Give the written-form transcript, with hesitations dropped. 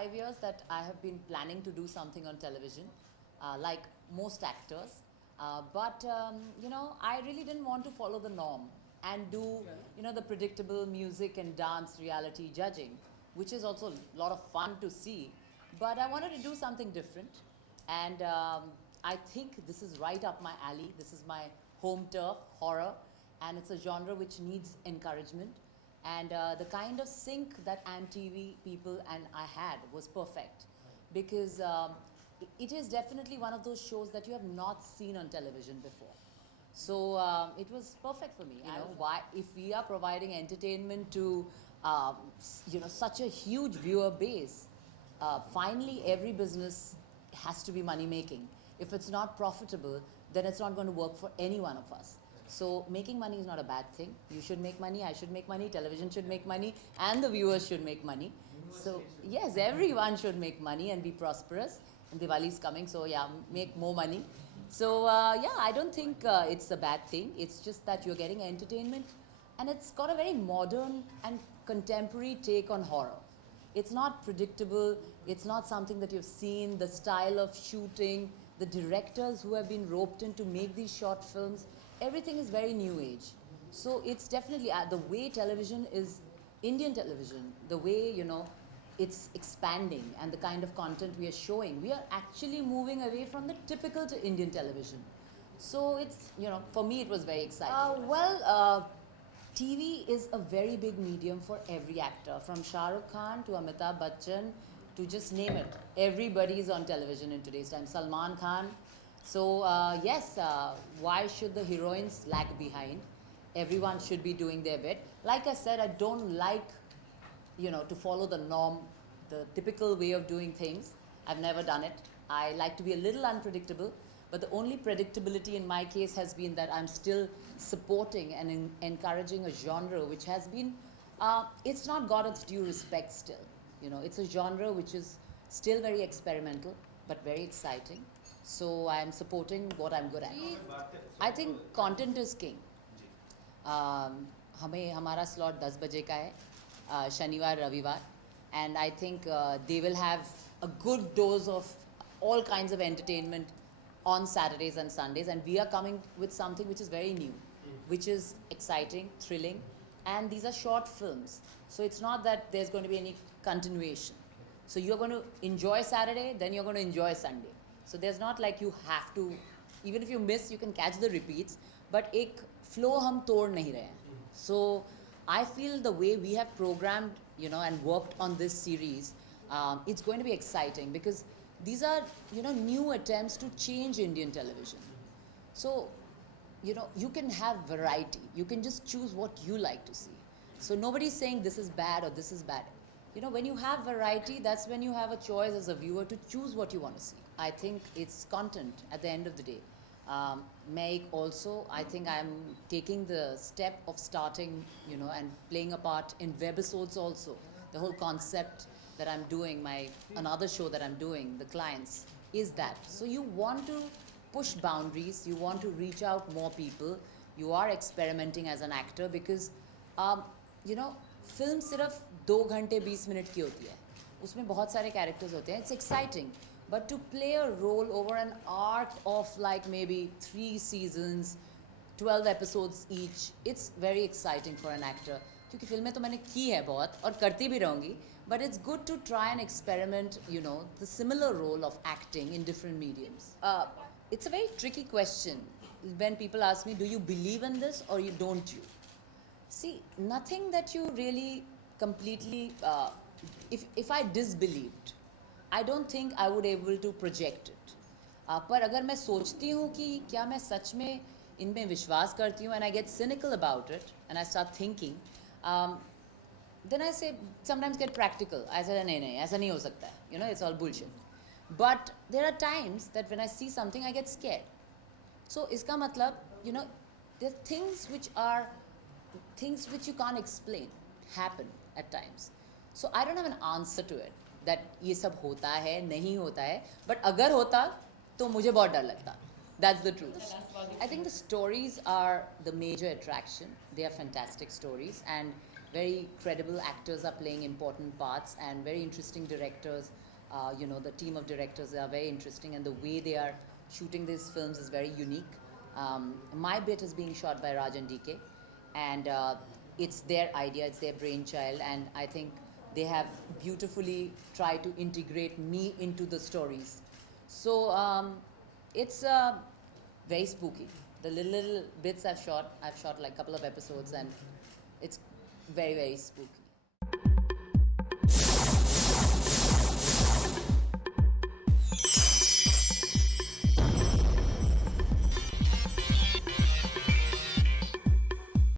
5 years that I have been planning to do something on television, like most actors. But I really didn't want to follow the norm and do, the predictable music and dance reality judging, which is also a lot of fun to see. But I wanted to do something different. And I think this is right up my alley. This is my home turf, horror. And it's a genre which needs encouragement. And the kind of sync that AMTV people and I had was perfect, because it is definitely one of those shows that you have not seen on television before. So it was perfect for me. Why, if we are providing entertainment to such a huge viewer base, finally every business has to be money making. If it's not profitable, then it's not going to work for any one of us. So making money is not a bad thing. You should make money, I should make money, television should make money, and the viewers should make money. So yes, everyone should make money and be prosperous. And Diwali is coming, so yeah, make more money. So yeah, I don't think it's a bad thing. It's just that you're getting entertainment, and it's got a very modern and contemporary take on horror. It's not predictable. It's not something that you've seen. The style of shooting, the directors who have been roped in to make these short films, everything is very new age. So it's definitely the way television is, Indian television, the way, it's expanding, and the kind of content we are showing. We are actually moving away from the typical to Indian television. So it's, for me it was very exciting. TV is a very big medium for every actor, from Shah Rukh Khan to Amitabh Bachchan to just name it. Everybody is on television in today's time. Salman Khan. So yes, why should the heroines lag behind? Everyone should be doing their bit. Like I said, I don't like, to follow the norm, the typical way of doing things. I've never done it. I like to be a little unpredictable. But the only predictability in my case has been that I'm still supporting and encouraging a genre which has been, it's not got its due respect still. It's a genre which is still very experimental, but very exciting. So I'm supporting what I'm good at. I think content is king. हमें हमारा slot 10 बजे का है, शनिवार रविवार, and I think they will have a good dose of all kinds of entertainment on Saturdays and Sundays, and we are coming with something which is very new, which is exciting, thrilling, and these are short films. So it's not that there's going to be any continuation. So you're going to enjoy Saturday, then you're going to enjoy Sunday. So there's not like you have to, even if you miss, you can catch the repeats, but एक flow हम तोड़ नहीं रहे हैं. So I feel the way we have programmed, and worked on this series, it's going to be exciting, because these are, new attempts to change Indian television. So, you can have variety. You can just choose what you like to see. So nobody's saying this is bad or this is bad. When you have variety, that's when you have a choice as a viewer to choose what you want to see. I think it's content at the end of the day. I think I'm taking the step of starting, and playing a part in webisodes also. The whole concept that I'm doing, another show that I'm doing, The Clients, is that. So you want to push boundaries, you want to reach out more people, you are experimenting as an actor, because, film सिर्फ 2 घंटे 20 minute की होती है, उसमें बहुत सारे characters होते हैं. It's exciting, but to play a role over an arc of like maybe 3 seasons, 12 episodes each, it's very exciting for an actor. क्योंकि फिल्में तो मैंने की है बहुत और करती भी रहूँगी, but it's good to try and experiment, the similar role of acting in different mediums. It's a very tricky question when people ask me, do you believe in this or you don't you? See, nothing that you really completely, if I disbelieved, I don't think I would able to project it. पर अगर मैं सोचती हूँ कि क्या मैं सच में इनमें विश्वास करती हूँ, and I get cynical about it, and I start thinking, then I say, sometimes get practical. I say, नहीं, ऐसा नहीं हो सकता है. It's all bullshit. But there are times that when I see something, I get scared. So इसका मतलब, there are things which you can't explain happen at times. So I don't have an answer to it, that ये सब होता है, नहीं होता है. But अगर होता, तो मुझे बहुत डर लगता. That's the truth. I think the stories are the major attraction. They are fantastic stories, and very credible actors are playing important parts, and very interesting directors. You know, the team of directors are very interesting, and the way they are shooting these films is very unique. My bit is being shot by Raj and DK, and it's their idea, it's their brainchild, and I think they have beautifully tried to integrate me into the stories. So it's very spooky. The little bits I've shot like a couple of episodes, and it's very, very spooky.